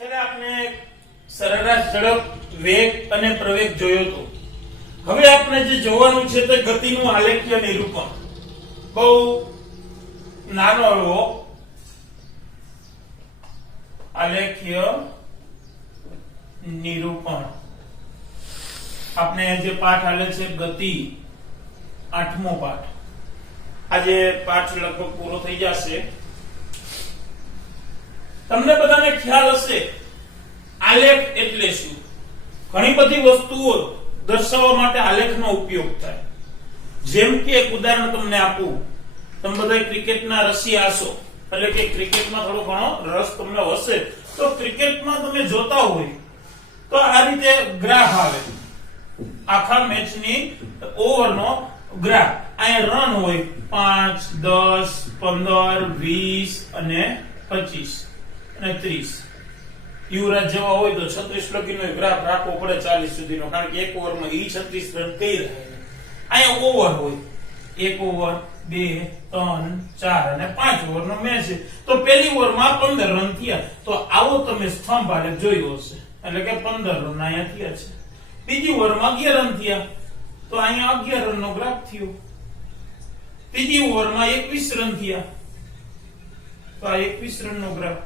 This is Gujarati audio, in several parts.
છેલ્લે આપણે સરેરાશ ઝડપ, વેગ અને પ્રવેગ જોયો તો. હવે આપણે જે જોવાનું છે તે ગતિનું આલેખીય નિરૂપણ. બહુ નાનો એવો આલેખીય નિરૂપણ. આપણે જે પાઠ આલે છે ગતિ, 8મો પાઠ. આજે પાઠ લગભગ પૂરો થઈ જશે. તમને બધાને ખ્યાલ હશે આલેખ એટલે શું. ઘણી બધી વસ્તુઓ દર્શાવવા માટે આલેખનો ઉપયોગ થાય. જેમ કે એક ઉદાહરણ તમને આપું. તમે બધા ક્રિકેટના રસિયા હશો, એટલે કે ક્રિકેટમાં થોડો ઘણો રસ તમને હશે, તો ક્રિકેટમાં તમે જોતા હોય તો આ રીતે ગ્રાફ આવે, આખા મેચની ઓવરનો ગ્રાફ. અહીંયા રન હોય 5, 10, 15, 20 અને 25 અને 30. યુવરાજ જેવા હોય તો 36 લખીનો ગ્રાફ રાખવો પડે 40 સુધીનો, કારણ કે એક ઓવરમાં ઈ 36 રન કઈ રહે. અહીંયા ઓવર હોય, 1 ઓવર, 2, 3, 4 અને 5 ઓવરનો મેચ છે. તો પહેલી ઓવરમાં 15 રન થયા. તો આવો તમે સ્તંભ આલેખ જોયો હશે, એટલે કે 15 રન અહીંયા થયા છે. બીજી ઓવરમાં 11 રન થયા, તો અહીંયા 11 રનનો ગ્રાફ થયો. ત્રીજી ઓવરમાં 21 રન થયા, તો આ 21 રનનો ગ્રાફ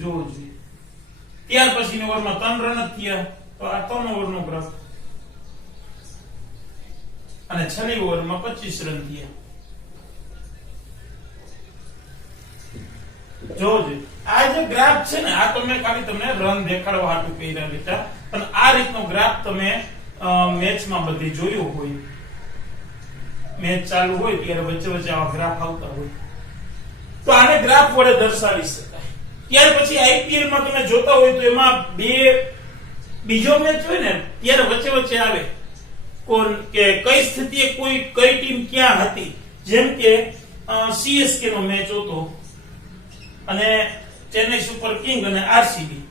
જોવો જોઈએ. ત્યાર પછીની ઓવરમાં 3 રન જ થયા, તો આ 3 ઓવરનો ગ્રાફ. અને છેલ્લી ઓવરમાં 25 રન થયા. જોવો જોઈએ. આ જે ગ્રાફ છે ને, આ તમે ખાલી તમને રન દેખાડવા હાટુ કર્યા બેટા, પણ આ રીતનો ગ્રાફ તમે મેચમાં બધી જોયો હોય. મેચ ચાલુ હોય ત્યારે વચ્ચે વચ્ચે આવા ગ્રાફ આવતા હોય, તો આને ગ્રાફ વડે દર્શાવી શકાય. ત્યાર પછી આઈપીએલ માં તમે જોતા હોય તો એમાં બીજો મેચ હોય ને ત્યારે વચ્ચે વચ્ચે આવે કોણ કે કઈ સ્થિતિએ કઈ ટીમ ક્યાં હતી. જેમ કે સીએસકે નો મેચ હતો અને ચેન્નઈ સુપર કિંગ અને આરસીબી.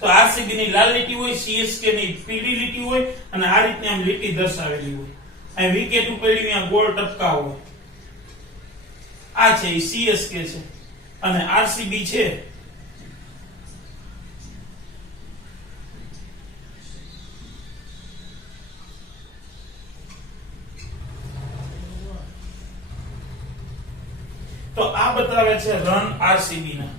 તો આરસીબી ની લાલ લીટી હોય, સીએસકે ની પીળી લીટી હોય, અને આ રીતની આમ લીટી દર્શાવેલી હોય. અહીં વિકેટ ઉપડી, અહીંયા ગોળ ટપકા હોય. આ છે એ સીએસકે છે અને આરસીબી છે તો આ બતાવે છે રન આરસીબી ના.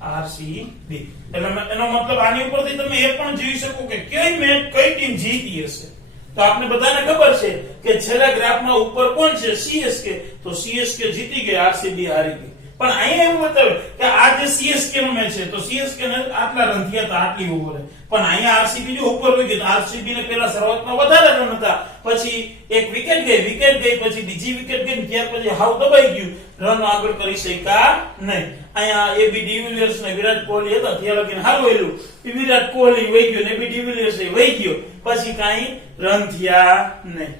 આરસીબી એટલે એનો મતલબ આની ઉપરથી તમે એ પણ જોઈ શકો કે કઈ મેચ કઈ ટીમ જીતી હશે. તો આપને બધાને ખબર છે કે છેલ્લા ગ્રાફમાં ઉપર કોણ છે? સીએસકે. તો સીએસકે જીતી ગઈ, આરસીબી હારી ગઈ. પણ અહીંયા એવું બતાવે કે આ જે સીએસકે નો મેચ છે તો સીએસકે ને આટલા રન થયા હતા આટલી ઓવરે. પણ અહીંયા આરસીબી જો ઉપર વહી ગઈ તો આરસીબી ને પેલા શરૂઆતમાં વધારે રન હતા, પછી એક વિકેટ ગઈ, પછી બીજી વિકેટ ગઈ, ત્યાર પછી હાવ દબાઈ ગયું, રન આગળ કરી શક્યા નહીં. અહીંયા એબી ડિવિલિયર્સ ને વિરાટ કોહલી હતા, ત્યાં લગીને હારું વેલું વિરાટ કોહલી વહી ગયો ને એબી ડિવિલિયર્સ વહી ગયો, પછી કાંઈ રન થયા નહીં.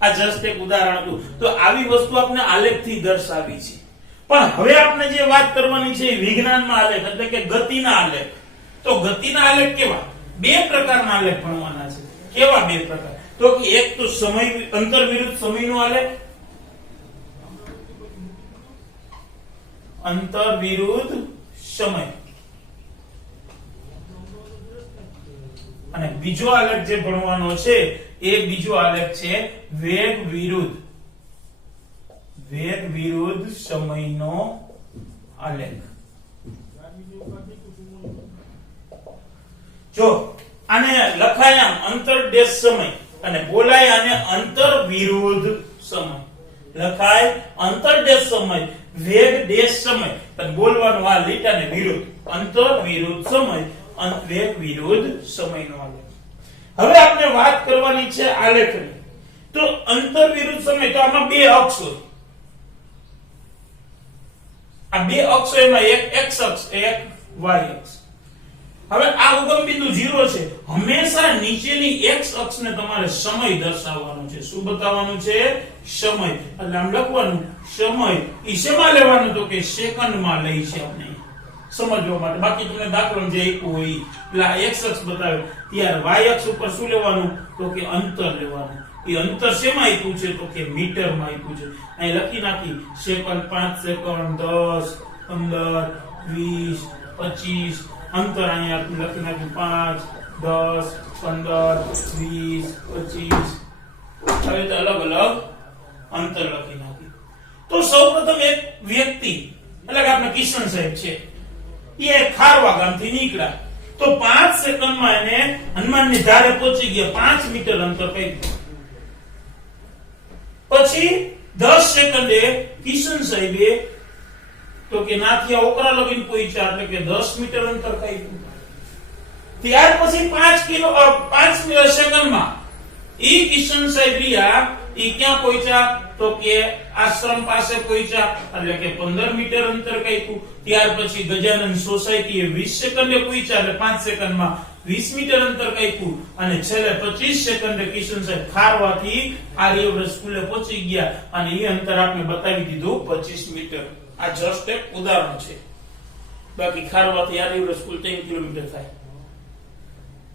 આ જસ્ટ એક ઉદાહરણ હતું. તો આવી વસ્તુ આપણે આલેખથી દર્શાવી છે. પણ હવે આપણે જે વાત કરવાની છે એ વિજ્ઞાનમાં આલેખ, એટલે કે ગતિના આલેખ. તો ગતિના આલેખ કેવા? બે પ્રકારના આલેખ ભણવાના છે. કેવા બે પ્રકાર? તો એક તો સમય અંતર વિરુદ્ધ સમયનો આલેખ, અંતર વિરુદ્ધ સમય. અને બીજો આલેખ જે ભણવાનો છે એ બીજો આલેખ છે વેગ વિરુદ્ધ સમયનો આલેખ. જો આને લખાય આમ અંતર ડેશ સમય અને બોલાય આને અંતર વિરુદ્ધ સમય. લખાય અંતર ડેશ સમય, વેગ ડેશ સમય, પણ બોલવાનું આ લીટાને વિરુદ્ધ, અંતર વિરુદ્ધ સમય, વેગ વિરુદ્ધ સમયનો આલેખ. હવે આપણે વાત કરવાની છે આલેખની. તો અંતર વિરુદ્ધ સમય, તો આમાં બે અક્ષ હોય. આ બે અક્ષ એમાં એક x અક્ષ, એક y અક્ષ. હવે આ ઉગમ બિંદુ 0 છે. હંમેશા નીચેની x અક્ષને તમારે સમય દર્શાવવાનો છે. શું બતાવવાનું છે? સમય. એટલે આમ લખવાનું સમય. ઈ શેમાં લેવાનું? તો કે સેકન્ડમાં લઈ છે આપણે સમજવા માટે. બાકી તમને દાખલો જે આપ્યું હોય એટલે આ x અક્ષ બતાવે, ત્યારે y અક્ષ ઉપર શું લેવાનું? તો કે અંતર લેવાનું. એ અંતર શેમાં આપ્યું છે? તો કે મીટરમાં આપ્યું છે. અહીં લખી નાખી સેકન્ડ, 5 સેકન્ડ, 10, 15, 20, 25 અંતર અહીંયા લખી નાખ્યું 5 10 15 20 25 હવે તો અલગ અલગ અંતર લખી નાખ્યું. તો સૌપ્રથમ એક વ્યક્તિ એટલે કે આપણે કિશન સાહેબ છે એ ખારવા ગામથી નીકળ્યા તો 5 સેકન્ડમાં એને હનુમાનની ધારે પહોંચી ગયા 5 મીટર અંતર કાપ્યું. પછી 10 સેકન્ડે કિશન સાહેબે તો કે નાથી ઓકરા લગીને પહોંચ્યા એટલે કે 10 મીટર અંતર કાપ્યું. ત્યાર પછી 5 સેકન્ડમાં ઈ કિશન સાહેબ રહ્યા ઈ ક્યાં પહોંચ્યા તો કે આશ્રમ પાસે પહોંચ્યા એટલે કે 15 મીટર અંતર કાપ્યું. ત્યાર પછી ગજાનંદ સોસાયટીએ 20 સેકન્ડે પહોંચ્યા એટલે 5 સેકન્ડમાં 20 મીટર અંતર કાપ્યું અને છેલ્લે 25 સેકન્ડે કિશન સાહેબ ખારવાથી આર્યવ્રત સ્કૂલે પહોંચી ગયા અને એ અંતર આપણે બતાવી દીધું 25 મીટર. આ જસ્ટ એક ઉદાહરણ છે. બાકી ખારવાથી આર્યવ્રત સ્કૂલ 3 કિલોમીટર થાય.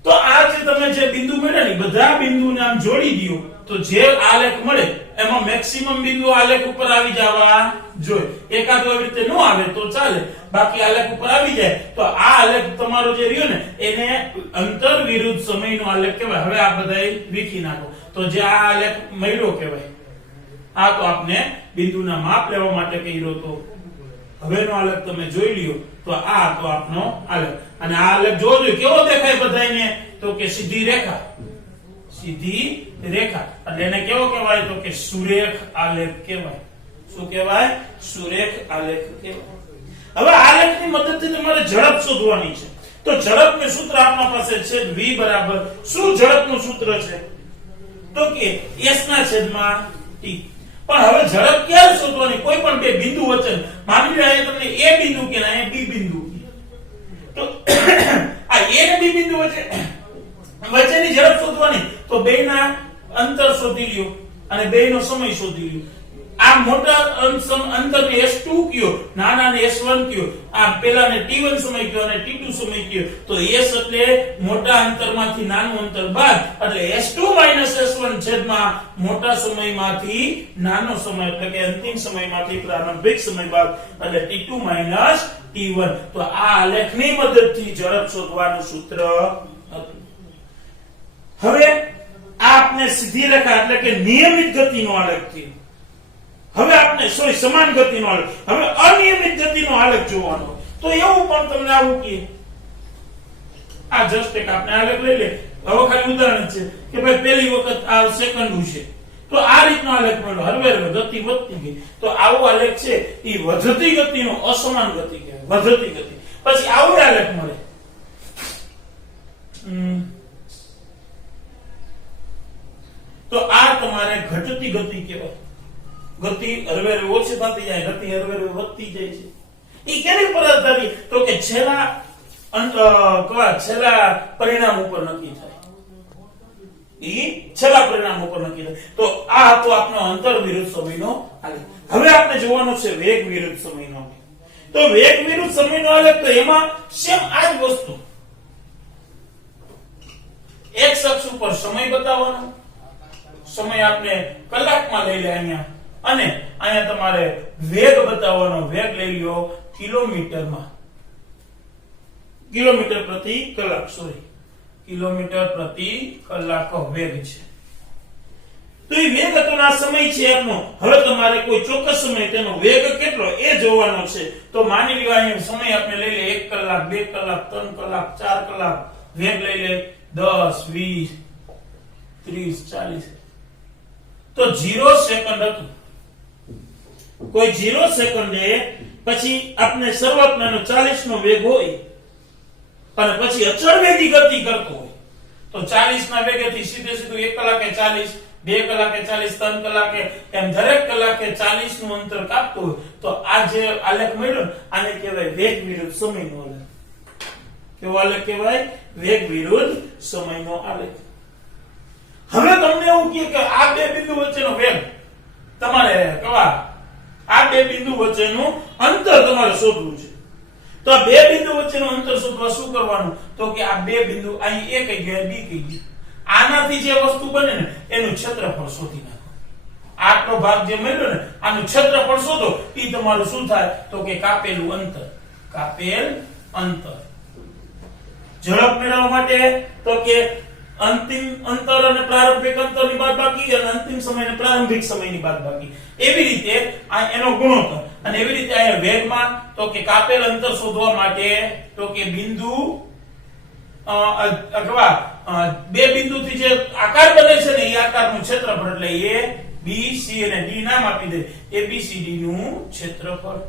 તો આ જે તમે જે બિંદુ મળ્યા ને બધા બિંદુને આમ જોડી દો તો જે આલેખ મળે એમાં મેક્સિમમ બિંદુ આલેખ ઉપર આવી જવા જોઈએ. એકાદ આવી રીતે ન આવે તો ચાલે, બાકી આલેખ ઉપર આવી જાય તો આ આલેખ તમારો જે રહ્યો ને એને અંતર વિરુદ્ધ સમયનો આલેખ કહેવાય. હવે આ બધાય લીખી નાખો તો જે આ આલેખ મળ્યો કહેવાય. આ તો આપણે બિંદુના માપ લેવા માટે કર્યો તો હવેનો આલેખ તમે જોઈ લ્યો તો આ તો આપનો આલેખ. અને આ આલેખ જોજો કેવો દેખાય બધાયને તો કે સીધી રેખા. સીધી રેખા એટલે એને કેવો કહેવાય તો કે સુરેખ આલેખ કહેવાય. શું કહેવાય? સુરેખ આલેખ કહેવાય. હવે આલેખની મદદથી તમારે ઝડપ શોધવાની છે. તો ઝડપનું સૂત્ર આપણા પાસે છે v બરાબર શું ઝડપનું સૂત્ર છે તો કે s ના છેદમાં t. પણ હવે ઝડપ ક્યારે શોધવાની? કોઈ પણ બે બિંદુ વચ્ચે માની લો અહીંયા તમને a બિંદુ કે અહીંયા b બિંદુ તો આ a અને b બિંદુ વચ્ચેની ઝડપ શોધવાની તો બેના અંતર શોધી લ્યો અને બેનો સમય શોધી લ્યો. આ મોટા અંતરને s2 કયો, નાનાને s1 કયો, આ પેલાને t1 સમય કયો અને t2 સમય કયો. તો s એટલે મોટા અંતરમાંથી નાનું અંતર બાદ એટલે s2 s1 છેદમાં મોટા સમયમાંથી નાનો સમય એટલે કે અંતિમ સમયમાંથી પ્રારંભિક સમય બાદ એટલે t2 t1. તો આ આલેખની મદદથી ઝડપ શોધવાનું સૂત્ર હતું. હવે આ આપણે સીધી રેખા એટલે કે નિયમિત ગતિનો આલેખ થયો. હવે આપણે સમાન ગતિનો આલેખ. હવે અનિયમિત ગતિનો આલેખ જોવાનો તો એવું પણ તમને આવું કે આ જસ્ટ એક આપણે આલેખ લઈ લે. હવે ખાલી ઉદાહરણ છે કે ભાઈ પહેલી વખત આ સેકન્ડ છે તો આ રીતનો આલેખ મળ્યો. હરવે ગતિ વધતી ગઈ તો આવો આલેખ છે એ વધતી ગતિનો અસમાન ગતિ કહેવાય. વધતી ગતિ. પછી આવો આલેખ મળે તો આ તમારે ઘટતી ગતિ કહેવાય. ગતિ હરવે ઓછી થતી જાય, ગતિ હરવે વધતી જાય છે. એ કેની પર આધારિત તો કે છેલ્લા પરિણામ ઉપર નક્કી થાય. છેલ્લા પરિણામ ઉપર નક્કી થાય. તો આ હતો આપણો અંતર વિરુદ્ધ સમયનો આલેખ. હવે આપણે જોવાનો છે વેગ વિરુદ્ધ સમયનો આલેખ. તો વેગ વિરુદ્ધ સમયનો આલેખ તો એમાં સેમ આ જ વસ્તુ x અક્ષ ઉપર સમય બતાવવાનો. સમય આપણે કલાકમાં લઈ લે અહીંયા અને અહીંયા તમારે વેગ બતાવવાનો. વેગ લઈ લ્યો કિલોમીટરમાં. કિલોમીટર પ્રતિ કલાક કિલોમીટર પ્રતિ કલાક વેગ છે. તો એ વેગ હતો આ સમય છે આપનો. હવે તમારે કોઈ ચોક્કસ સમય તેનો વેગ કેટલો એ જોવાનો છે. તો માની લ્યો અહીંયા સમય આપણે લઈ લે 1 કલાક 2 કલાક 3 કલાક 4 કલાક. વેગ લઈ લે 10 20 30 40. તો 0 સેકન્ડ હતું. કોઈ 0 સેકન્ડે પછી આપણે શરૂઆતમાં 40 નો વેગ હોય અને પછી અચળ વેગી ગતિ કરતો હોય તો 40 ના વેગેથી સીધે સીધું 1 કલાકે 40, 2 કલાકે 40, 3 કલાકે એમ દરેક કલાકે 40 નું અંતર કાપતો હોય તો આ જે આલેખ મળ્યો આને કહેવાય વેગ વિરુદ્ધ સમયનો આલેખ. કેવો આલેખ કહેવાય? વેગ વિરુદ્ધ સમયનો આલેખ. હવે તમને એવું કહે કે આ બે બિંદુ વચ્ચેનો વેગ તમારે આ બે બિંદુ વચ્ચેનું અંતર તમારે શોધવું છે. તો આ બે બિંદુ વચ્ચેનું અંતર શોધવા શું કરવાનું તો કે આ બે બિંદુ અહીં a કહી ગયા b કહી ગયા. આનાથી જે વસ્તુ બને ને એનું ક્ષેત્રફળ શોધી નાખો. આટલો ભાગ જે મળ્યો ને આનું ક્ષેત્રફળ શોધો. એ તમારું શું થાય તો કે કાપેલું અંતર. કાપેલ અંતર. ઝડપ મેળવવા માટે તો કે અંતિમ અંતર અને પ્રારંભિક અંતરની બાદબાકી અને અંતિમ સમય અને પ્રારંભિક સમયની બાદબાકી. એવી રીતે આ એનો ગુણોત્તર. અને એવી રીતે અહીંયા વેગમાં તો કે કાપેલ અંતર શોધવા માટે તો કે બિંદુ અથવા બે બિંદુથી જે આકાર બને છે ને એ આકારનું ક્ષેત્રફળ એટલે A B C અને D નામ આપી દે ABCD નું ક્ષેત્રફળ.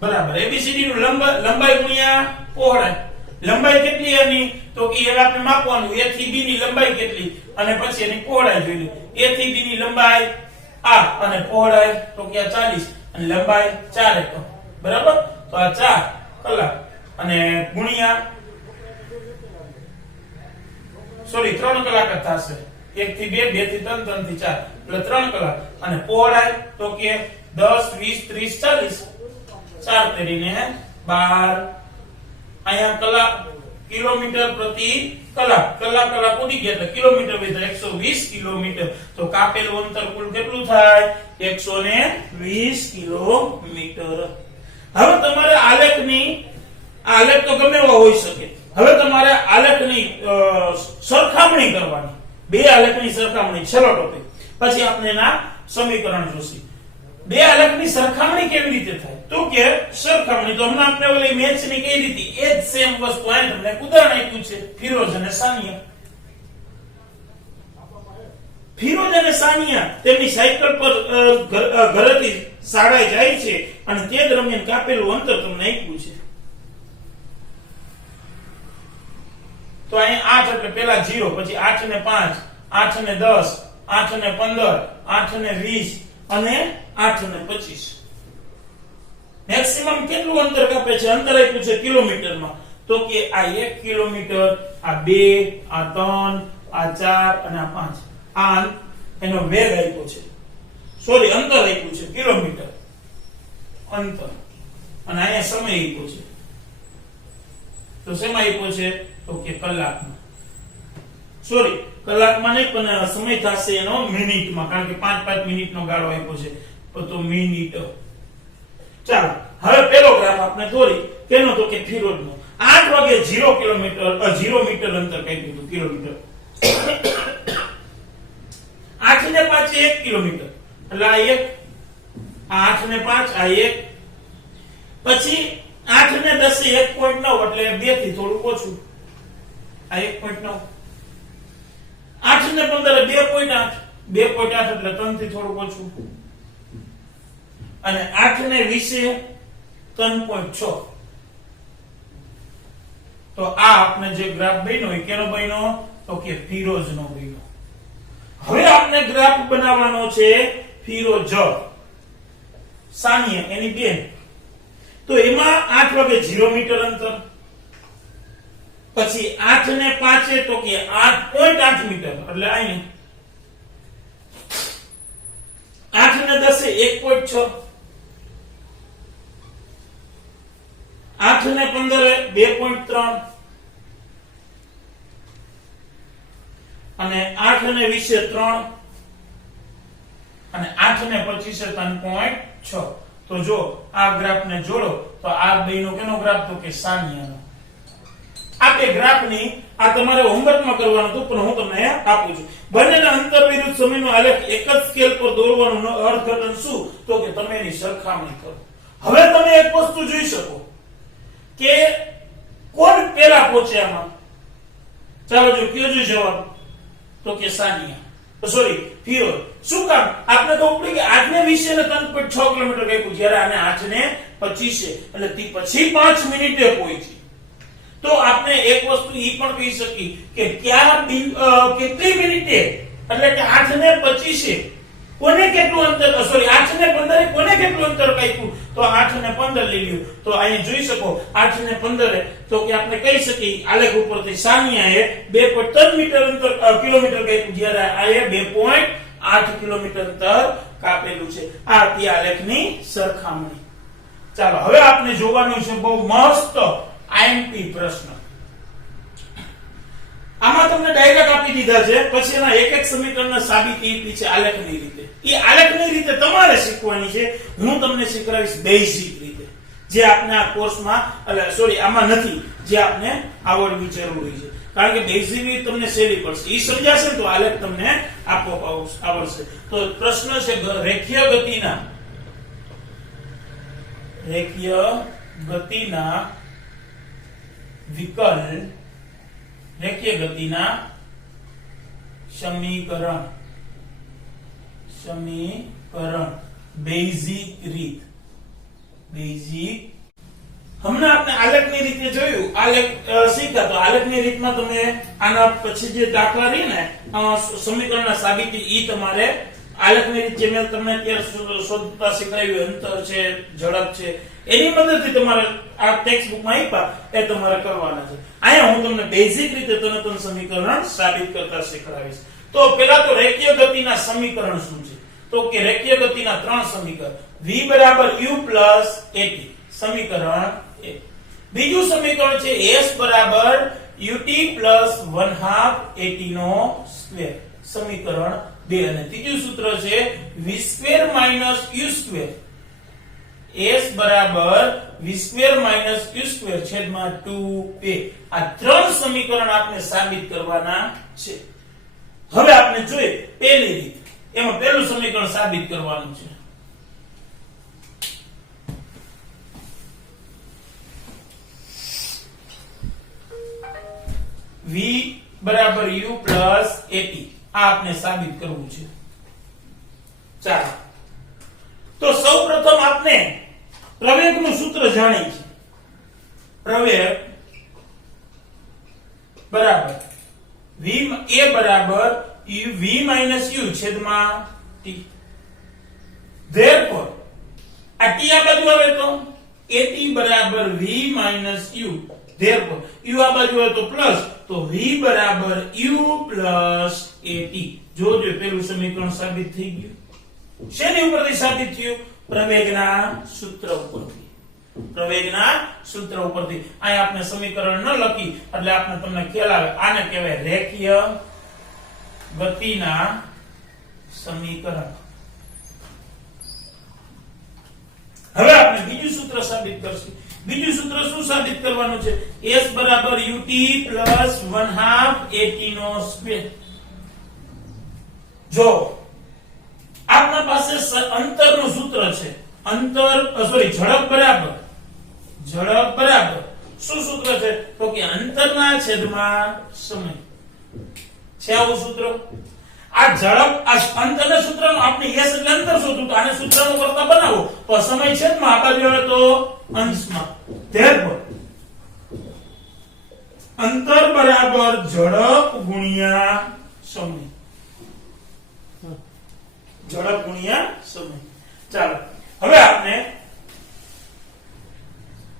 બરાબર. ABCD નું લંબાઈ ગુણ્યા પહોળાઈ. લંબાઈ કેટલી એની તો કે હવે આપણે માપવાનું A થી B ની લંબાઈ કેટલી અને પછી એની પહોળાઈ જોઈ લે. A થી B ની લંબાઈ આ અને પહોળાઈ તો કે 40 અને લંબાઈ 4 એકમ. બરાબર. તો આ 4 કલાક અને ગુણ્યા 3 કલાક જ થશે. 1 થી 2 2 થી 3 3 થી 4 એટલે 3 કલાક અને પહોળાઈ તો કે 10 20 30 40 4 કરીને 12 અહીંયા કલાક કિલોમીટર પ્રતિ કલાક. કલાક ઉડી ગયા એટલે કિલોમીટર વધે 120 કિલોમીટર. તો કાપેલું અંતર કુલ કેટલું થાય 120 કિલોમીટર. હવે તમારે આલેખ તો ગમે એવો હોઈ શકે. હવે તમારે આલેખની સરખામણી કરવાની. બે આલેખની સરખામણી છેલ્લો ટોપિક. પછી આપણે એના સમીકરણ જોઈશું. બે આલેખની સરખામણી કેવી રીતે થાય તો કે સરખામણી તો હમણાં આપણે ઓલી મેથ્સની કઈ રીતે એ જ સેમ વસ્તુ આ તમને ઉદાહરણ આપ્યું છે ફિરોઝ અને સાનિયા. ફિરોઝ અને સાનિયા તેમની સાયકલ પર ઘરેથી શાળાએ જાય છે અને તે દરમિયાન કાપેલું અંતર તમને આપ્યું છે. તો અહીં 8 એટલે પેલા 0 પછી 8 ને 5 8 ને 10 8 ને 15 8 ને 20 અને 8 ને 25. મેક્સિમમ કેટલું અંતર કાપે છે? અંતર આપ્યું છે કિલોમીટરમાં. તો કે આ 1 કિલોમીટર, આ 2, આ 3, આ 4 અને આ 5. આ એનો વેગ આપ્યો છે. સોરી, અંતર આપ્યું છે કિલોમીટર અંતર. અને અહીંયા સમય આપ્યો છે. તો શેમાં આપ્યો છે? તો કે કલાકમાં. સોરી, કલાકમાં નહીં પણ સમય થશે એનો મિનિટમાં, કારણ કે 5-5 મિનિટનો ગાળો આપ્યો છે તો મિનિટ. ચાલો હવે પેલો ગ્રાફ આપણે દોરી. કેનો? તો કે ફિરોઝનો. 8 વાગે 0 કિલોમીટર 0 મીટર અંતર કાપ્યું હતું કિલોમીટર. 8 ને 5 1 કિલોમીટર એટલે આ 1, આ 8 ને 5 આ 1, પછી 8 ને 10 1.9 એટલે 2 થી થોડું ઓછું આ 1.9. 8 ને 15 2.8 2.8 એટલે 3 થી થોડું ઓછું. અને 8 ને 20 3.6. તો આ આપણે જે ગ્રાફ બન્યો એ કેનો બન્યો? તો કે ફિરોઝનો બન્યો. હવે આપણે ગ્રાફ બનાવવાનો છે ફિરોઝ સાનિયા એની બેન. તો એમાં 8 વાગે 0 મીટર અંતર, પછી 8 ને 5 તો કે 8.8 મીટર એટલે અહીંયા 8 ને 10 1.6, 8 ને 15 2.3 અને 8 ને 20 3 અને 8 ને 25 3.6. તો જો આ ગ્રાફ ને જોડો તો આ બેનો કેનો ગ્રાફ? તો કે સાનિયાનો. આ બે ગ્રાફની આ તમારે હોમવર્કમાં કરવાનું હતું પણ હું તમને આપું છું. બંનેના અંતર વિરુદ્ધ સમયનો આલેખ એક જ સ્કેલ પર દોરવાનો અર્થઘટન શું? તો કે તમે એની સરખામણી કરો. હવે તમે એક વસ્તુ જોઈ શકો કે કોણ પહેલા પહોંચે આમાં. ચાલો જો કયો જો જવાબ? તો કે સાનિયા, સોરી ફિરોઝ. શું કામ? આપણે તો ઉપડી કે 8 ને 20 ને 3.6 કિલોમીટર ગયું, જ્યારે આને 8 ને 25 એટલે તે પછી 5 મિનિટે પહોંચી. તો આપણે એક વસ્તુ ઈ પણ કહી શકીએ કે ક્યાં કેટલી મિનિટે એટલે કે 8 ને 25 કોને કેટલું અંતર, સોરી 8 ને 15 કોને કેટલું અંતર કાપ્યું? તો 8 ને 15 લઈ લ્યો. તો અહીં જોઈ શકો 8 ને 15 તો કે આપણે કહી શકીએ આલેખ ઉપરથી સાનિયાએ 2.3 મીટર અંતર કિલોમીટર કાપ્યું, જ્યારે આએ 2.8 કિલોમીટર અંતર કાપેલું છે. આ હતી આલેખની સરખામણી. ચાલો હવે આપણે જોવાનું છે બહુ મસ્ત આઈએમપી પ્રશ્ન. આમાં તમને ડાયરેક્ટ આપી દીધા છે, પછી એના એક એક સમીકરણના સાબિતી આપી છે આલેખની રીતે. એ આલેખની રીતે તમારે શીખવાની છે. હું તમને શીખવાડીશ બેઝિક રીતે. જે આપણે આ કોર્સમાં એટલે સોરી આમાં નથી, જે આપણે આવડવી જરૂરી છે. કારણ કે બેઝિક રીત તમને સહેલી પડશે, ઈ સમજાશે ને તો આલેખ તમને આપોઆપ આવડશે. તો પ્રશ્ન છે રેખીય ગતિના વિકલ રેખીય ગતિના સમીકરણ બેઝિક રીત. હમણાં આપણે આલેખની રીતે જોયું, આલેખ શીખ્યા. તો આલેખની રીતમાં તમે આના પછી જે દાખલા રહી ને સમીકરણના સાબિતી, ઈ તમારે આલેખની રીત જે મેં તમને અત્યારે શોધતા શીખવાડ્યું, અંતર છે, ઝડપ છે, એની મદદથી તમારે આ ટેક્સ્ટ બુકમાં આપ્યા એ તમારે કરવાના છે. અહીંયા હું તમને બેઝિક રીતે તને સમીકરણ સાબિત કરતા શીખવાડીશ. તો પેલા તો રેખીય ગતિના સમીકરણ શું છે? તો કે રેખીય ગતિના ત્રણ સમીકરણ v બરાબર u પ્લસ at સમીકરણ 1. બીજું સમીકરણ છે s બરાબર ut પ્લસ 1/2 at નો સ્ક્વેર સમીકરણ 2. અને ત્રીજું સૂત્ર છે v square minus u square s બરાબર v square minus u square છેદમાં 2a. આ ત્રણ સમીકરણ આપણે સાબિત કરવાના છે. હવે આપણે જોઈએ પહેલી રીત. એમાં પહેલું સમીકરણ સાબિત કરવાનું છે. v બરાબર u પ્લસ at આ આપણે સાબિત કરવું છે. ચાલો તો સૌપ્રથમ આપણે પ્રવેગનું સૂત્ર જાણીએ છીએ. પ્રવેગ બરાબર v a બરાબર v માઈનસ u છેદમાં t. therefore આ t આ બાજુ આવે તો at બરાબર v minus u. therefore u આ બાજુ આવે તો પ્લસ, તો v બરાબર u પ્લસ at. જોજો પેલું સમીકરણ સાબિત થઈ ગયું. શેની ઉપરથી સાબિત થયું? પ્રવેગના સૂત્ર ઉપરથી. અહીં આપણે સમીકરણ ન લખી એટલે આપણે તમને ખ્યાલ આવે. આને કહેવાય રેખીય ગતિના સમીકરણ. હવે આપણે બીજું સૂત્ર સાબિત કરશું. બીજું સૂત્ર શું સાબિત કરવાનું છે? s બરાબર ut પ્લસ 1/2 at નો સ્ક્વેર. જો આપના પાસે અંતરનું સૂત્ર છે. ઝડપ બરાબર શું સૂત્ર છે? તો કે અંતરના છેદમાં સમય છે. આવું સૂત્ર. આ ઝડપ આ અંતરના સૂત્રનું આપણે s એટલે અંતર શોધવું, તો આને સૂત્રનું કરતા બનાવો તો સમય છેદમાં આ બાજુ આવે તો અંશમાં. therefore અંતર બરાબર ઝડપ ગુણ્યા સમય. ચાલો હવે આપણે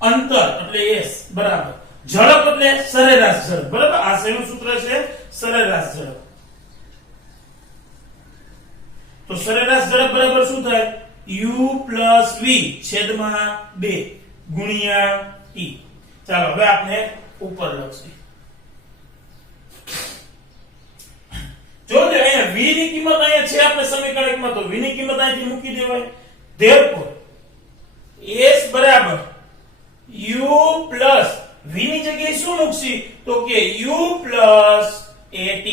અંતર એટલે s બરાબર ઝડપ એટલે સરેરાશ ઝડપ. બરાબર આ શેનું સૂત્ર છે? સરેરાશ ઝડપ. તો સરેરાશ ઝડપ બરાબર શું થાય? u પ્લસ v છેદમાં 2 ગુણ્યા t. ચાલો હવે આપણે ઉપર લખીએ. જો અહીંયા v ની કિંમત અહીંયા છે આપણે સમીકરણ 1 માં, તો v ની કિંમત અહીંથી મૂકી દેવાય. therefore s બરાબર u પ્લસ v ની જગ્યાએ શું મૂકશી? તો કે u plus at.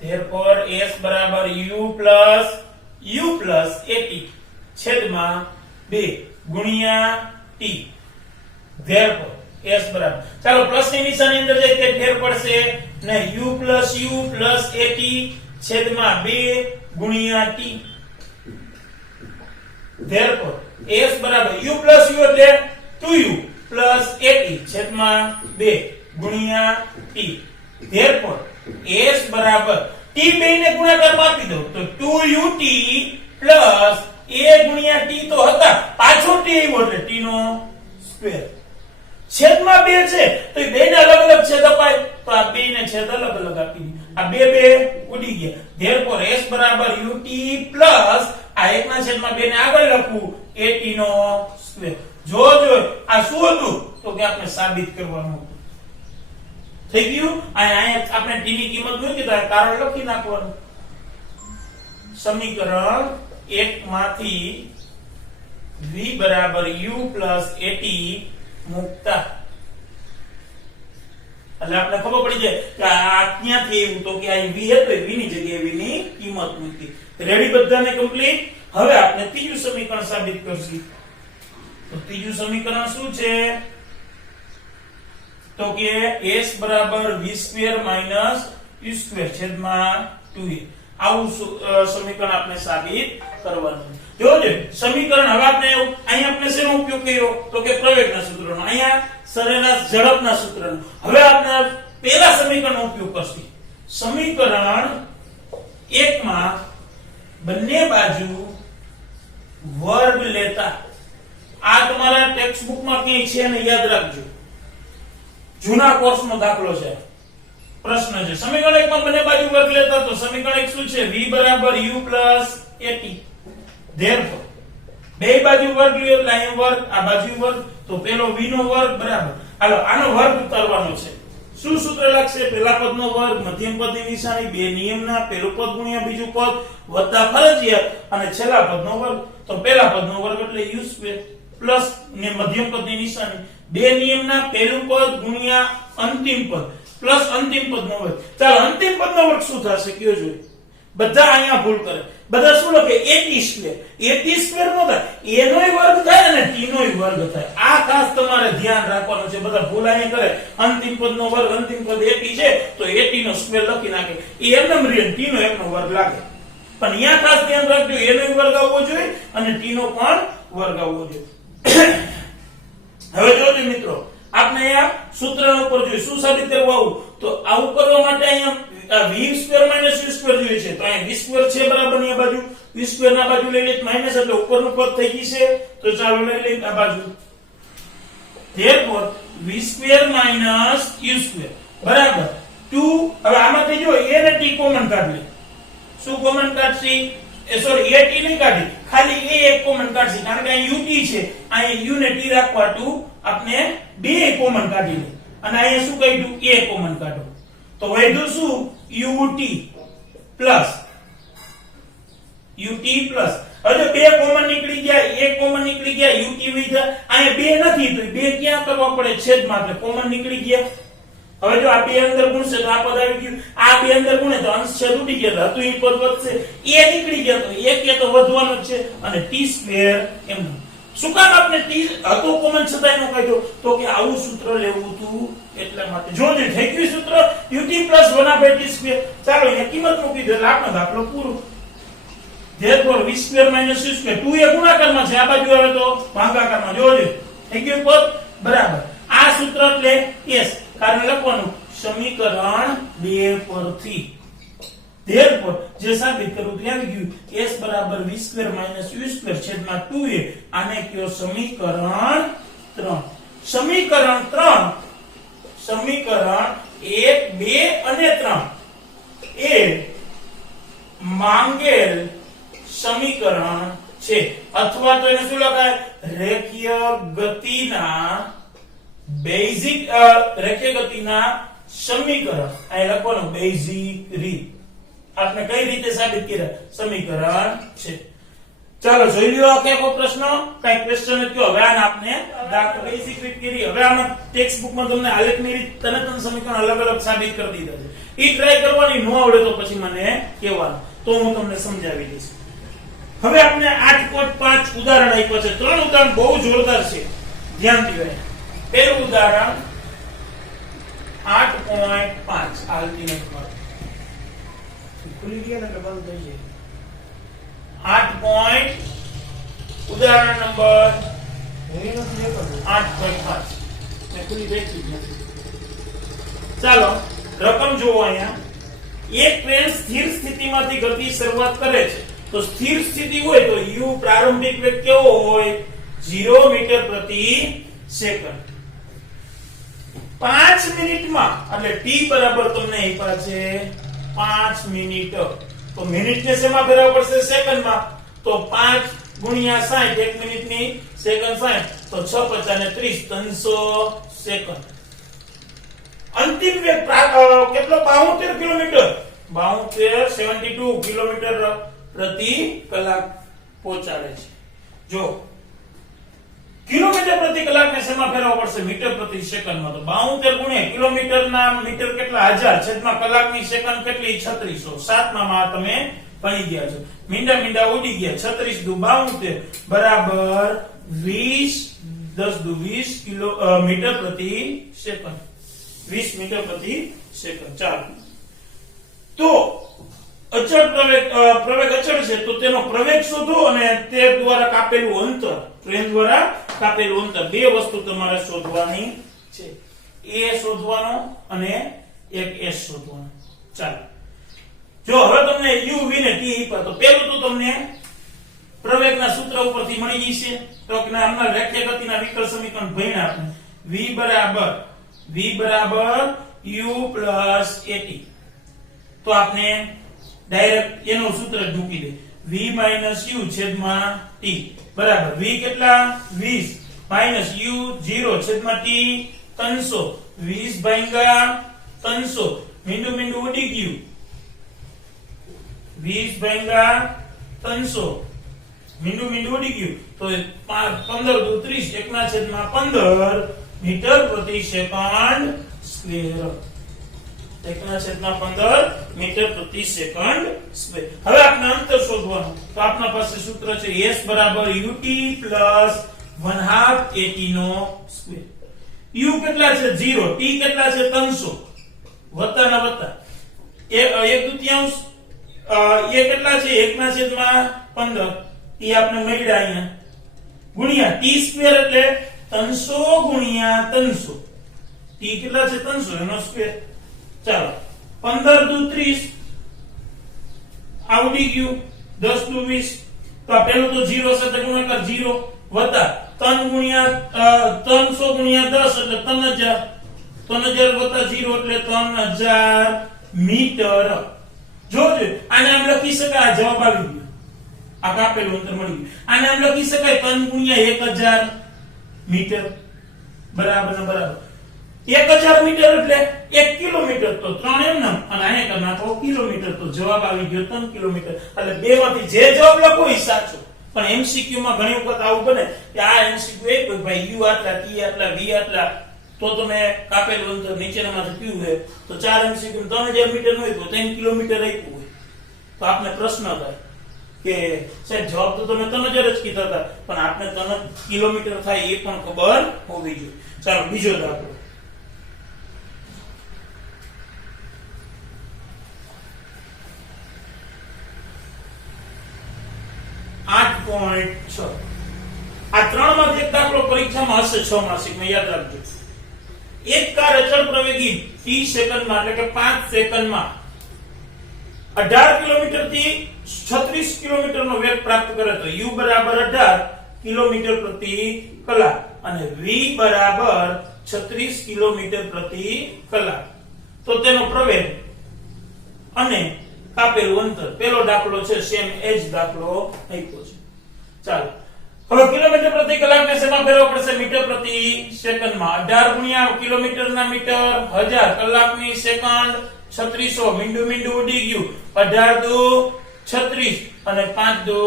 therefore s બરાબર u પ્લસ at છેદમાં 2 ગુણ્યા t. therefore s બરાબર, ચાલો પ્લસ ની નિશાની અંદર જાય તે ફેર પડશે ને u પ્લસ at છેદમાં 2 ગુણ્યા t. therefore s બરાબર u પ્લસ u એટલે 2u પ્લસ at છેદમાં 2 ગુણ્યા t. therefore s બરાબર t બે ને ગુણાકારમાં આપી દો તો 2ut પ્લસ a ગુણ્યા t તો હતા, પાછો t આવ્યો એટલે t નો સ્ક્વેર. છેદમાં 2 છે તો એ બે ને અલગ અલગ છેદ અપાય, તો આ બે ને છેદ અલગ અલગ આપી દીધા. આ બે ઉડી ગયા. therefore s બરાબર ut પ્લસ આ 1 ના છેદમાં 2 ને આગળ લખવું at નો સ્ક્વેર. જો આ શું હતું? તો કે આપણે સાબિત કરવાનું હતું. થઈ ગયું. અહીંયા આપણે t ની કિંમત મૂકી તો કારણ લખી નાખવાનું. સમીકરણ 2. 1 માંથી v બરાબર u પ્લસ at મૂકતા એટલે આપણે ખબર પડી જાય કે આ ક્યાંથી આવ્યું તો કે આ v હતો v ની જગ્યાએ v ની કિંમત મૂકી રેડી બધાને કમ્પ્લીટ હવે આપણે ત્રીજું સમીકરણ સાબિત કરશું તો ત્રીજું સમીકરણ શું છે તો કે s બરાબર v² માઈનસ u² છેદમાં 2a આવું સમીકરણ આપણે સાબિત કરવાનું જોજો સમીકરણ હવે આપણે અહીંયા આપણે શેનો ઉપયોગ કર્યો તો કે પ્રવેગના સૂત્રનો અહીંયા સરેરાશ ઝડપના સૂત્રનો હવે આપણે પહેલા સમીકરણનો ઉપયોગ કરશું સમીકરણ 1 માં બંને બાજુ વર્ગ લેતા આ તમારા ટેક્સ્ટ બુક માં ક્યાંય છે ને યાદ રાખજો જૂના કોર્સનો દાખલો છે પ્રશ્ન છે સમીકરણ 1 માં બંને બાજુ વર્ગ લેતા તો સમીકરણ 1 શું છે v બરાબર u પ્લસ at therefore બે બાજુ વર્ગ લ્યો એટલે અહીં વર્ગ આ બાજુ વર્ગ તો પેલો v નો વર્ગ બરાબર હાલો આનો વર્ગ ઉતારવાનો છે શું સૂત્ર લાગશે પહેલા પદનો વર્ગ મધ્યમ પદની નિશાની બે નિયમના પહેલું પદ ગુણ્યા બીજું પદ વત્તા ફરજિયાત અને છેલ્લા પદનો વર્ગ તો પહેલા પદનો વર્ગ એટલે u² પ્લસ ને મધ્યમ પદની નિશાની બે નિયમના પહેલું પદ ગુણ્યા અંતિમ પદ પ્લસ અંતિમ પદનો વર્ગ ચાલો અંતિમ પદનો વર્ગ શું થશે કયો જોઈએ બધા અહીંયા ભૂલ કરે બધા શું લખે at² નો થાય a નોય વર્ગ થાય અને t નોય વર્ગ થાય આ ખાસ તમારે ધ્યાન રાખવાનું છે બધા ભૂલ અહીંયા કરે અંતિમ પદનો વર્ગ અંતિમ પદ at છે તો at નો સ્ક્વેર લખી નાખે એ એમનેમ રહે t નો 1 નો વર્ગ લાગે પણ અહીંયા ખાસ ધ્યાન રાખજો a નો વર્ગ આવવો જોઈએ અને t નો પણ વર્ગ આવવો જોઈએ હવે જોજો મિત્રો આપણે અહીંયા સૂત્રના ઉપર જોઈએ શું સાબિત કરવા આવું તો આવું કરવા માટે અહીંયા v² - u² જોઈએ છે તો અહીંયા v² છે બરાબર ની આ બાજુ v² ના બાજુ લઈ લે માઈનસ એટલે ઉપરનું પદ થઈ ગઈ છે તો ચાલો લઈ લઈએ આ બાજુ therefore v² - u² બરાબર 2 હવે આમાંથી જો a અને t કોમન કાઢ લે શું કોમન કાઢશી સોરી at નહીં કાઢી ખાલી a એક કોમન કાઢશી કારણ કે અહીં ut છે અહીં u ને t રાખવા 2 આપણે બે કોમન કાઢી લે અને અહીંયા શું કાઢ્યું a કોમન કાઢો તો વધ્યું શું ut પ્લસ હવે બે કોમન નીકળી ગયા એક કોમન નીકળી ગયા ut વધ્યા અહીંયા બે નથી તો બે ક્યાં કરવા પડે છેદમાં એટલે કોમન નીકળી ગયા હવે જો આ બે અંદર ગુણશે તો આ પદ આવી ગયું આ બે અંદર ગુણે તો અંશ છેદ ઉડી ગયા હતું એ પદ વધશે a નીકળી ગયા તો એક એ તો વધવાનો જ છે અને t² એમ શું કામ આપણે t હતો કોમન છતાંય નો કાઢ્યો તો કે આવું સૂત્ર લેવું હતું એટલા માટે જોજો થઈ ગયું સૂત્ર ut + 1/t² ચાલો અહીંયા કિંમત મૂકી દો એટલે આપણો દાખલો પૂરો therefore v² - u², 2 એ ગુણાકારમાં છે, આ બાજુ આવે તો ભાગાકારમાં. જોજો થઈ ગયું પદ બરાબર. આ સૂત્ર એટલે s, કારણ લખવાનું સમીકરણ 2 પરથી. therefore જે સાબિત કરવું તે આવી ગયું s બરાબર v² - u² છેદમાં 2a. આને કયો સમીકરણ 3. સમીકરણ 1, 2 અને 3 એ માંગેલ સમીકરણ છે, અથવા તો એને શું લખાય રેખીય ગતિના બેઝિક રેખીય ગતિના સમીકરણ. અહીં લખવાનું બેઝિક રીત. આપણે કઈ રીતે સાબિત કર્યા? સમીકરણ છે. ચાલો જોઈ લ્યો આ કેવો પ્રશ્ન, કઈ ક્વેશ્ચન કયો. હવે આને આપણે દાખલા બેઝિક રીત કરી. હવે આમાં ટેક્સ્ટ બુકમાં તમને આલેખની રીત તને સમીકરણ અલગ અલગ સાબિત કરી દીધા છે. ઈ ટ્રાય કરવાની, ન આવડે તો પછી મને કહેવાનું, તો હું તમને સમજાવી દઈશ. હવે આપણે 8.5 ઉદાહરણ આપ્યા છે. 3 ઉદાહરણ બહુ જોરદાર છે, ધ્યાનથી જોજો. પહેલું ઉદાહરણ 8.5 હાલતી નથી ખુલી ગયા એટલે બંધ થઈ જાય. 8. ઉદાહરણ નંબર 8.5 મે ખુલી દેખી નથી. ચાલો રકમ જોવો. અહીંયા એક ટ્રેન સ્થિર સ્થિતિમાંથી ગતિ શરૂઆત કરે છે, તો સ્થિર સ્થિતિ હોય તો u પ્રારંભિક વેગ કેવો હોય? 0 મીટર પ્રતિ સેકન્ડ. 5 મિનિટમાં, એટલે t બરાબર તમને આપ્યા છે 5 મિનિટ. તો મિનિટ ને શેમાં ફેરવવા પડશે? સેકન્ડમાં. તો 5 ગુણ્યા 60, 1 મિનિટની સેકન્ડ 60, તો 6 × 5 = 30, 300 સેકન્ડ. અંતિમ વેગ કેટલો? 72 કિલોમીટર. 72 કિલોમીટર પ્રતિ કલાક. પહોંચાડે છે. જો કિલોમીટર પ્રતિ કલાકને શેમાં ફેરવવો પડશે? મીટર પ્રતિ સેકન્ડમાં. તો 72 ગુણ્યા કિલોમીટરના મીટર કેટલા? 1000 છેદમાં કલાકની સેકન્ડ કેટલી? 3600. સાતમામાં તમે ભણી ગયા છો. મીંડા ઉડી ગયા. 36 દુ 72 બરાબર 20 10 દુ 20 કિલો મીટર પ્રતિ સેકન્ડ. 20 મીટર પ્રતિ સેકન્ડ. ચાલો, તો અચળ પ્રવેગ અચળ છે તો તેનો પ્રવેગ શોધો અને તે દ્વારા કાપેલું અંતર, ટ્રેન દ્વારા કાપેલું અંતર. બે વસ્તુ તમારે શોધવાની છે, એ શોધવાનો અને એક એસ શોધવાનો. ચાલો, જો હવે તમને u v ને t આપ્યા તો પહેલું તો તમને પ્રવેગના સૂત્ર ઉપરથી મળી જશે. તો કે હમણાં રેખીય ગતિના વિકલ સમીકરણ ભણ્યા આપણે. v બરાબર u પ્લસ at. તો આપણે ડાયરેક્ટ એનું સૂત્ર જ મૂકી દે. v માઈનસ u છેદમાં t બરાબર v કેટલા? 20 માઈનસ u 0 છેદમાં t 300. 20 ભાગ્યા 300 મીંડું ઉડી ગયું. 20 ભાગ્યા 300 મીંડું ઉડી ગયું. તો 15 દુ 30 એકના છેદમાં 15 મીટર પ્રતિ સેકન્ડ સ્ક્વેર. એકના છેદમાં 15 મીટર પ્રતિ સેકન્ડ સ્ક્વેર. હવે આપણે અંતર શોધવાનું. તો આપના પાસે સૂત્ર છે s બરાબર ut પ્લસ 1/2 at નો સ્ક્વેર. u કેટલા છે? 0. t કેટલા છે? 300 વત્તા ના વત્તા 1/2 એ કેટલા છે? એકના છેદમાં 15 એ આપણે મળ્યા અહીંયા ગુણ્યા t સ્ક્વેર એટલે 300 ગુણ્યા 300. t કેટલા છે? 300 એનો સ્ક્વેર. ચાલો, 15 દુ 30 આવડી ગયું. 10 દુ 20 તો આ પેલું તો 0 સાથે ગુણાકાર 0 વત્તા 300 ગુણ્યા 10 એટલે 3000 વત્તા 0 એટલે 3000 મીટર. જોજો, આને આમ લખી શકાય. જવાબ આવી ગયો. આ કાપેલું અંતર મળી ગયું. આને આમ લખી શકાય 3 ગુણ્યા 1000 મીટર બરાબર ને બરાબર. 1000 મીટર એટલે 1 કિલોમીટર. તો 3 એમ નામ અને અહીંયા કર નાખો કિલોમીટર. તો જવાબ આવી ગયો 3 કિલોમીટર. એટલે બે માંથી જે જવાબ લખો એ સાચો. પણ એમસીક્યુ માં ઘણી વખત આવું બને કે આ એમસીક્યુ એક ભાઈ u આટલા t આટલા v આટલા તો તમે કાપેલું અંતર નીચેનામાંથી કયું છે તો 4 એમસીક્યુ 3000 મીટર ન હોય તો 3 કિલોમીટર આપ્યું હોય તો આપને પ્રશ્ન થાય કે સાહેબ જવાબ તો તમે 3000 જ કીધા હતા પણ આપને 3 કિલોમીટર થાય એ પણ ખબર હોવી જોઈએ. ચાલો, બીજો દાખલો. 8.6 આ ત્રણમાંથી એક દાખલો પરીક્ષામાં હશે 6 માસિકમાં યાદ રાખજો. એક કાર અચળ પ્રવેગી t સેકન્ડમાં એટલે કે 5 સેકન્ડમાં 18 કિલોમીટર થી 36 કિલોમીટરનો વેગ પ્રાપ્ત કરે તો u બરાબર 18 કિલોમીટર પ્રતિ કલાક અને v બરાબર 36 કિલોમીટર પ્રતિ કલાક. તો તેનો પ્રવેગ અને કાપેલું અંતર. પેલો દાખલો છે સેમ એજ દાખલો આપ્યો છે. ચાલો, હવે કિલોમીટર પ્રતિ કલાકને શેમાં ફેરવવો પડશે? મીટર પ્રતિ સેકન્ડમાં. 18 ગુણ્યા કિલોમીટરના મીટર 1000 કલાકની સેકન્ડ 3600 મીંડું ઉડી ગયું. 18 દુ 36 અને 5 દુ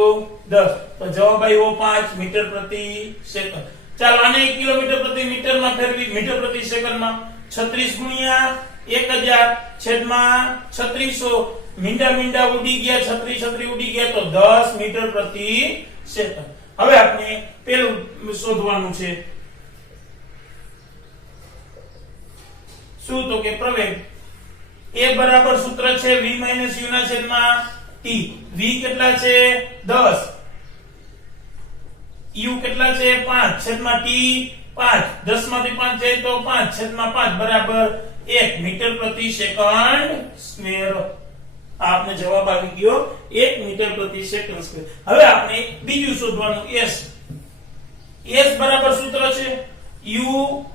10 તો જવાબ આવ્યો 5 મીટર પ્રતિ સેકન્ડ. ચાલો, આને કિલોમીટર પ્રતિ મીટરમાં ફેરવી મીટર પ્રતિ સેકન્ડમાં. 36 ગુણ્યા 1000 છેદમાં 3600 મીંડા ઉડી ગયા. 36 ઉડી ગયા તો 10 મીટર પ્રતિ સેકન્ડ. હવે આપણે પેલું શોધવાનું છે. શું? તો કે પ્રવેગ a બરાબર સૂત્ર છે v - u ના છેદમાં t. v કેટલા છે? 10. u કેટલા છે? 5 છેદમાં t 5. 10 માંથી 5 જાય તો 5 છેદમાં 5 બરાબર 1 મીટર પ્રતિ સેકન્ડ સ્ક્વેર. આપને જવાબ આવી ગયો 1 મીટર પ્રતિ સેકન્ડ સ્ક્વેર. હવે આપણે બીજું શોધવાનું s. s બરાબર સૂત્ર છે u.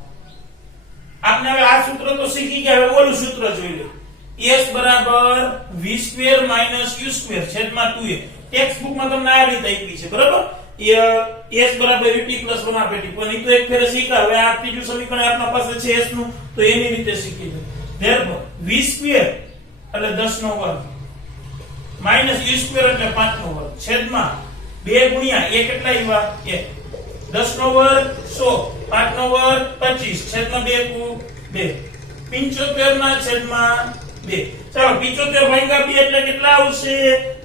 આપણે હવે આ સૂત્ર તો શીખી ગયા. હવે ઓલું સૂત્ર જોઈ લો. s બરાબર v square minus u square છેદમાં 2a. ટેક્સ્ટ બુકમાં તમને આ રીતે આપી છે બરાબર. s બરાબર ut + 1 આપેલી પણ ઈ તો એક ફેરે શીખ્યા. હવે આ ત્રીજું સમીકરણ આપના પાસે છે s નું તો એની રીતે શીખી લો. ધેરફોર v સ્ક્વેર એટલે 10 નો વર્ગ માઈનસ u સ્ક્વેર એટલે 5 નો વર્ગ છેદમાં 2 ગુણ્યા a કેટલા આવ્યા 1 10 નો વર્ગ 100 5 નો વર્ગ 25 છેદમાં 2 કુ 2 75 ના છેદમાં 2 ચાલો 75 ભાગ્યા 2 એટલે કેટલા આવશે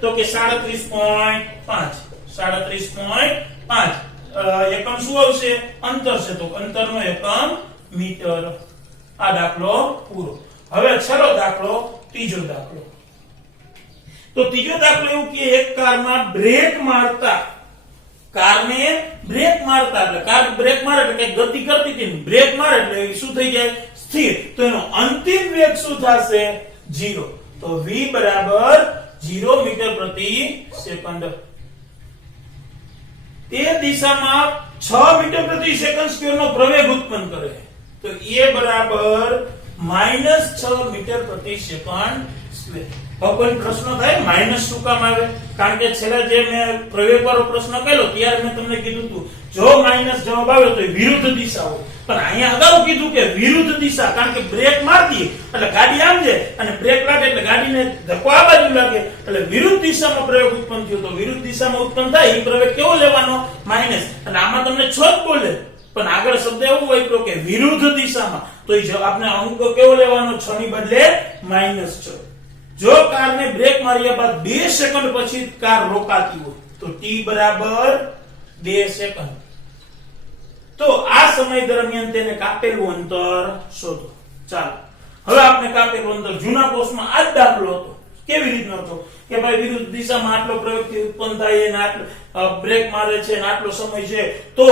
તો કે 37.5 એકમ શું આવશે અંતર છે તો અંતરનો એકમ મીટર આ દાખલો પૂરો હવે છેલ્લો દાખલો ત્રીજો દાખલો તો ત્રીજો દાખલો એવું કે એક કારમાં બ્રેક મારતા કારને બ્રેક મારતા એટલે કાર બ્રેક મારે એટલે કે ગતિ કરતી હતી બ્રેક મારે એટલે શું થઈ જાય સ્થિર તો એનો અંતિમ વેગ શું થશે 0 તો v બરાબર 0 મીટર પ્રતિ સેકન્ડ તે દિશામાં 6 મીટર પ્રતિ સેકન્ડ સ્ક્વેર નો પ્રવેગ ઉત્પન્ન કરે તો a બરાબર -6 મીટર પ્રતિ સેકન્ડ સ્ક્વેર હવે કોઈ પ્રશ્ન થાય માઈનસ શું કામ આવે કારણ કે છેલ્લા જે મેં પ્રવેગ વાળો પ્રશ્ન કર્યો ત્યારે મેં તમને કીધું હતું જો માઈનસ જવાબ આવે તો વિરુદ્ધ દિશા હોય પણ અહીંયા અગાઉ કીધું કે વિરુદ્ધ દિશા કારણ કે બ્રેક મારતી એટલે ગાડી આમ જાય અને બ્રેક લાગે એટલે ગાડીને ધક્કો આ બાજુ લાગે એટલે વિરુદ્ધ દિશામાં પ્રવેગ ઉત્પન્ન થયો તો વિરુદ્ધ દિશામાં ઉત્પન્ન થાય એ પ્રવેગ કેવો લેવાનો માઈનસ અને આમાં તમને 6 જ બોલે પણ આગળ શબ્દ એવું વાપરો કે વિરુદ્ધ દિશામાં તો એ જવાબને અંક કેવો લેવાનો 6 ની બદલે -6 જો કારને બ્રેક માર્યા બાદ 2 સેકન્ડ પછી કાર રોકાતી હોય તો t બરાબર 2 સેકન્ડ તો આ સમય દરમિયાન તેને કાપેલું અંતર શોધો ચાલો હવે આપણે કાપેલું અંતર જૂના કોર્સમાં આ જ દાખલો હતો કેવી રીતનો હતો કે ભાઈ વિરુદ્ધ દિશામાં આટલો પ્રવેગથી ઉત્પન્ન થાય અને આટલો બ્રેક મારે છે અને આટલો સમય છે તો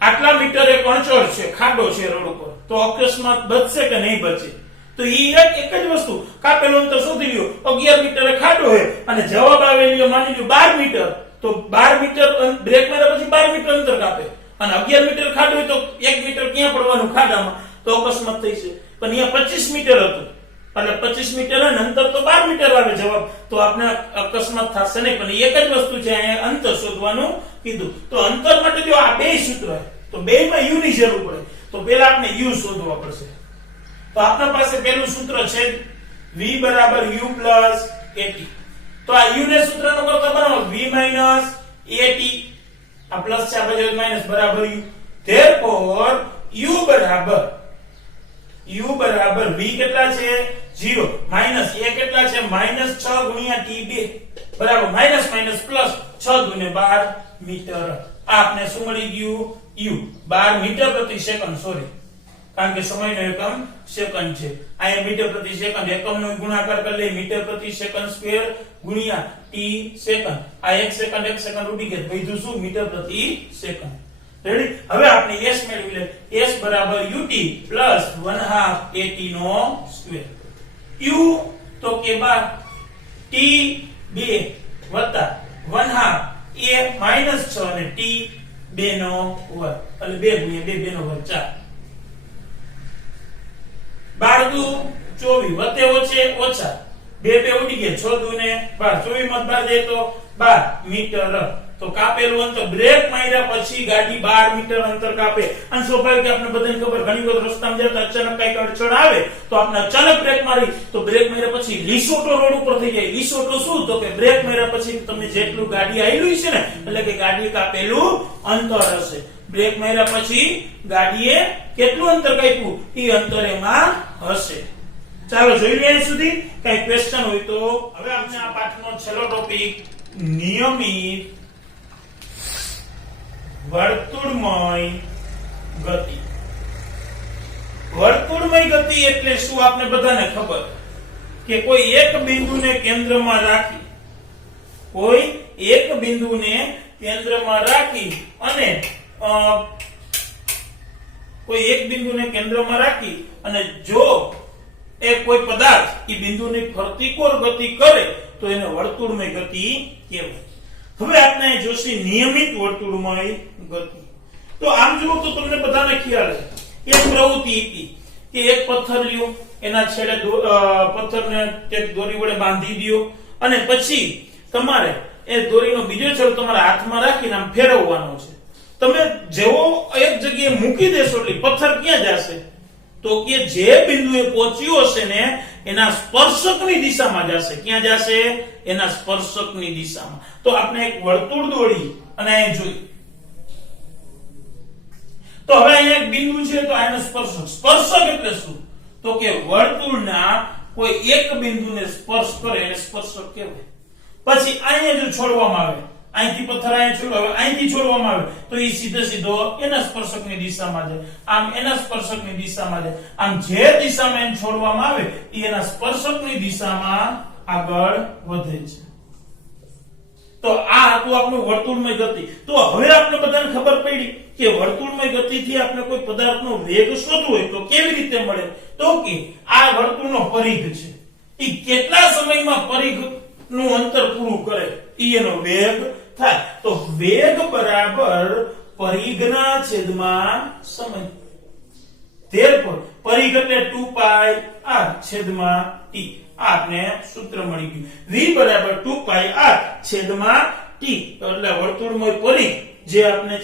આટલા મીટર એક અચળ છે ખાડો છે રોડ ઉપર તો અકસ્માત બચશે કે નહીં બચે તો ઈ એક જ વસ્તુ કાપેલું અંતર શોધી લ્યો 11 મીટર ખાડો છે અને જવાબ આવે લ્યો માની લ્યો 12 મીટર તો 12 મીટર બ્રેક માર્યા પછી 12 મીટર અંતર કાપે અને 11 મીટર ખાડો હોય તો 1 મીટર ક્યાં પડવાનું ખાડામાં તો અકસ્માત થઈ છે પણ અહીંયા 25 મીટર હતું એટલે 25 મીટર અને અંતર તો 12 મીટર આવે જવાબ તો આપણે અકસ્માત થશે નહીં પણ એક જ વસ્તુ છે અહીંયા અંતર શોધવાનું કીધું તો અંતર માટે જો આ બે સૂત્ર તો બેમાં u ની જરૂર પડે તો પહેલા આપણે u શોધવા પડશે તો આપણા પાસે પહેલું સૂત્ર છે v બરાબર u પ્લસ at તો આ u ને સૂત્રનો કરતા બનાવો v માઈનસ at આ પ્લસ છે આ બાજુ માઈનસ બરાબર u therefore u બરાબર v કેટલા છે 0 માઈનસ a કેટલા છે -6 ગુણ્યા t2 બરાબર માઈનસ માઈનસ પ્લસ 6 ગુણ્યા 12 મીટર આ આપને શું મળી ગયું u 12 મીટર પ્રતિ સેકન્ડ સોરી કારણ કે સમયનો એકમ સેકન્ડ છે અહીંયા મીટર પ્રતિ સેકન્ડ એકમનો ગુણાકાર કરી લે મીટર પ્રતિ સેકન્ડ સ્ક્વેર ગુણ્યા t સેકન્ડ આ 1 સેકન્ડ ઉડી ગયો વધ્યું શું મીટર પ્રતિ સેકન્ડ રેડી હવે આપણે s મેળવી લે s બરાબર ut પ્લસ 1/2 at નો સ્ક્વેર u તો કે બા t2 વત્તા 1/2 a -6 અને t2 નો વર્ગ એટલે 2 ગુણ્યા 2 નો વર્ગ 4 12 દુ 24 વત્તે ઓછે ઓછા 2 2 ઉડી ગયા 6 દુ ને 12 24 માં 12 દે તો 12 મીટર તો કાપેલું અંતર બ્રેક માર્યા પછી ગાડી 12 મીટર અંતર કાપે અને સ્વાભાવિક આપણે બધાને ખબર ઘણી વખત રસ્તામાં જતા અચાનક કઈક અડચણ આવે તો આપણે અચાનક બ્રેક મારી તો બ્રેક માર્યા પછી લીસોટો રોડ ઉપર થઈ જાય લીસોટો શું તો કે બ્રેક માર્યા પછી તમે જેટલું ગાડી આવેલું છે ને એટલે કે ગાડી કાપેલું અંતર હશે બ્રેક માર્યા પછી ગાડીએ કેટલું અંતર કાપ્યું એ અંતર એમાં હશે ચાલો જોઈ લઈએ સુધી કઈ ક્વેશ્ચન હોય તો હવે આપણે આ પાઠનો છેલ્લો ટોપિક નિયમિત વર્તુળમય ગતિ વર્તુળમય ગતિ એટલે શું આપને બધાને ખબર કે કોઈ એક બિંદુને કેન્દ્રમાં રાખી અને જો એ કોઈ પદાર્થ એ બિંદુની ફરતી ગતિ કરે તો એને વર્તુળમય ગતિ કહેવાય હવે આપણે જોશી નિયમિત વર્તુળમય ગતિ તો આમ જુઓ તો તમને બધાને ખ્યાલ છે એક પ્રવૃત્તિ હતી કે એક પથ્થર લ્યો એના છેડે પથ્થરને એક દોરી વડે બાંધી દયો અને પછી તમારે એ દોરીનો બીજો છેડો તમારા હાથમાં રાખીને આમ ફેરવવાનો છે તમે જેવો એક જગ્યાએ મૂકી દેશો એટલે પથ્થર ક્યાં જશે તો કે જે બિંદુએ પહોંચ્યો હશે ને એના સ્પર્શકની દિશામાં જશે ક્યાં જશે એના સ્પર્શકની દિશામાં તો આપણે એક વર્તુળ દોરી અને અહીં જોઈ તો હવે અહીંયા એક બિંદુ છે તો આને સ્પર્શક. સ્પર્શક એટલે શું? તો કે વર્તુળના કોઈ એક બિંદુને સ્પર્શ કરે એને સ્પર્શક કહેવાય. પછી અહીંયા જો છોડવામાં આવે, અહીંથી પથ્થર અહીંયા છોડો, હવે અહીંથી છોડવામાં આવે તો એ સીધો એના સ્પર્શકની દિશામાં જાય, આમ એના સ્પર્શકની દિશામાં જાય, આમ જે દિશામાં એમ છોડવામાં આવે એ એના સ્પર્શકની દિશામાં આગળ વધે છે. તો આ હતું આપણું વર્તુળમય ગતિ. તો હવે આપણે બધાને ખબર પડી કે વર્તુળમય ગતિથી આપણે કોઈ પદાર્થનો વેગ શોધવો હોય તો કેવી રીતે મળે? તો કે આ વર્તુળનો પરિઘ છે, એ કેટલા સમયમાં પરિઘનું અંતર પૂરું કરે એ એનો વેગ થાય. તો વેગ બરાબર પરિઘના છેદમાં સમય. therefore પરિઘ એટલે 2π r છેદમાં t. આપને સૂત્ર મળી ગયું. v બરાબર 2π r છેદમાં t. એટલે વર્તુળમય પરિઘ જે આપણે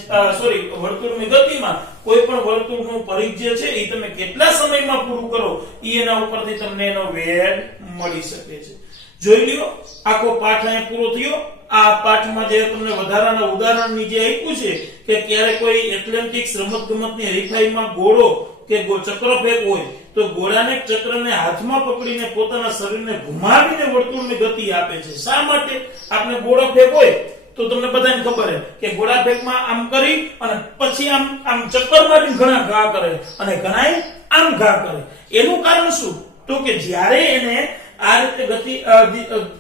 વર્તુળની ગતિમાં કોઈ પણ વર્તુળનું પરિઘ જે છે એ તમે કેટલા સમયમાં પૂરું કરો એ એના ઉપરથી તમને એનો વેગ મળી શકે છે. જોઈ લ્યો આખો પાઠ અહીંયા પૂરો થયો. આ પાઠમાં જે તમને વધારાના ઉદાહરણ નીચે આપ્યું છે કે ક્યારે કોઈ એથ્લેટિક્સ રમતગમતની હરીફાઈમાં ગોળો કે ચક્ર ફેંક હોય તો ગોળાને ચક્રને હાથમાં પકડીને પોતાના શરીરને ઘુમાવીને વર્તુળની ગતિ આપે છે. શા માટે? આપણે ગોળો ફેંક હોય તો તમને બધાને ખબર છે કે ગોળા ફેંકમાં આમ કરી અને પછી આમ ચક્કર મારીને ઘણા ઘા કરે અને ઘણાય આમ ઘા કરે. એનું કારણ શું? તો કે જ્યારે એને આ રીતે ગતિ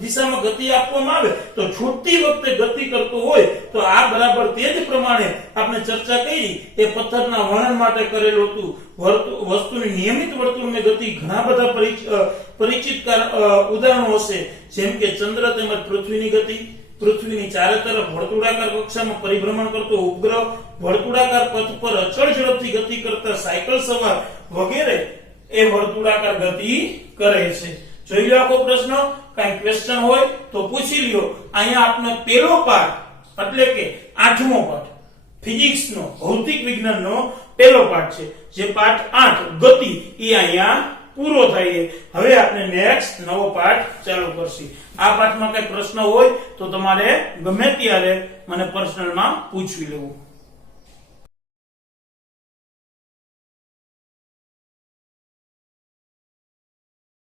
દિશામાં ગતિ આપવામાં આવે તો છૂટતી વખતે ગતિ કરતો હોય તો આ બરાબર તે જ પ્રમાણે આપણે ચર્ચા કરી એ પથ્થરના વર્ણન માટે કરેલું હતું. વસ્તુની નિયમિત વર્તુળની ગતિ ઘણા બધા પરિચિત ઉદાહરણો હશે, જેમ કે ચંદ્ર તેમજ પૃથ્વીની ગતિ, પૃથ્વીની ચારે તરફ વર્તુળાકાર કક્ષામાં પરિભ્રમણ કરતો ઉપગ્રહ, વર્તુળાકાર પથ પર અચળ ઝડપથી ગતિ કરતા સાયકલ સવાર વગેરે એ વર્તુળાકાર ગતિ કરે છે. જોઈ લો આખો પ્રશ્ન. કઈ ક્વેશ્ચન હોય તો પૂછી લ્યો. અહીંયા આપનો પહેલો પાઠ એટલે કે 8મો પાઠ ફિઝિક્સનો ભૌતિક વિજ્ઞાનનો પહેલો પાઠ છે, જે પાઠ 8 ગતિ એ અહીંયા પૂરો થાય છે. હવે આપણે નેક્સ્ટ નવો પાઠ ચાલુ કરશી. આ પાઠમાં કઈ પ્રશ્ન હોય તો તમારે ગમે ત્યારે મને પર્સનલમાં પૂછવી લેવું.